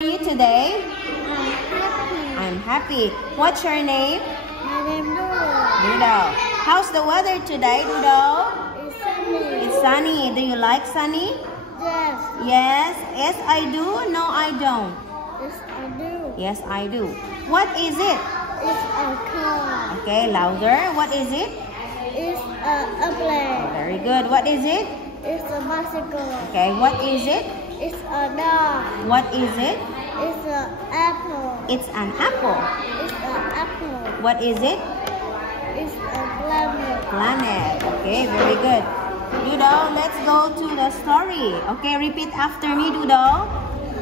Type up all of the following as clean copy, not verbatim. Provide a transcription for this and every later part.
How are you today? I'm happy. I'm happy. What's your name? My name is Doodle. Doodle. How's the weather today, Doodle? It's sunny. It's sunny. Do you like sunny? Yes. Yes. Yes, I do. No, I don't. Yes, I do. Yes, I do. What is it? It's a car. Okay, louder. What is it? It's a plane. Very good. What is it? It's a bicycle. Okay, what is it? It's a dog. What is it? It's an apple. It's an apple. It's an apple. What is it? It's a planet. Planet. Okay, very good. Doodle, let's go to the story. Okay, repeat after me, Doodle.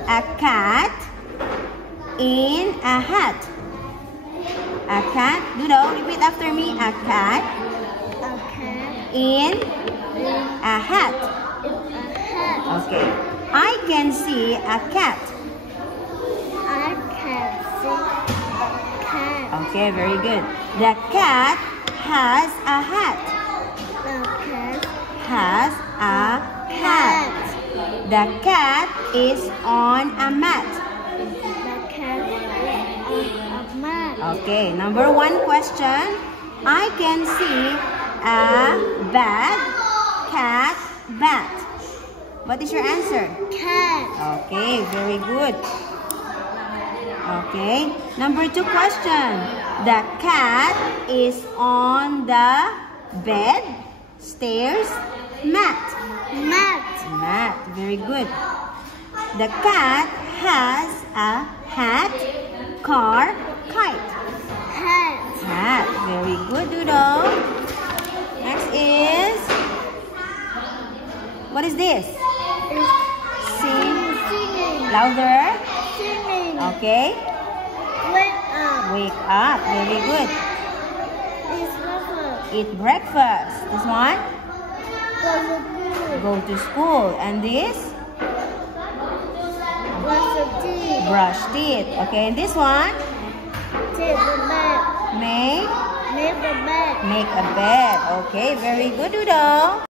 A cat in a hat. A cat. Doodle, repeat after me. A cat A cat in in a hat. a hat. Okay. I can see a cat. I can see a cat. Okay, very good. The cat has a hat. The cat Has a hat. The cat is on a mat. The cat is on a mat. Okay, number one question. I can see a bag, cat, bat. What is your answer? Cat. Okay, very good. Okay, number two question. The cat is on the bed, stairs, mat. Mat. Mat, very good. The cat has a hat, car, kite. Hat. Hat, very good, Doodle. Next is, what is this? It's Sing singing. louder. Singing. Okay, Wake up. wake up, very good. It's breakfast. Eat breakfast. This one, Go to school. go to school. And this, Brush your teeth. brush teeth. Okay, and this one, Take the bed. make Make the bed. a bed. Okay, very good, Doodle.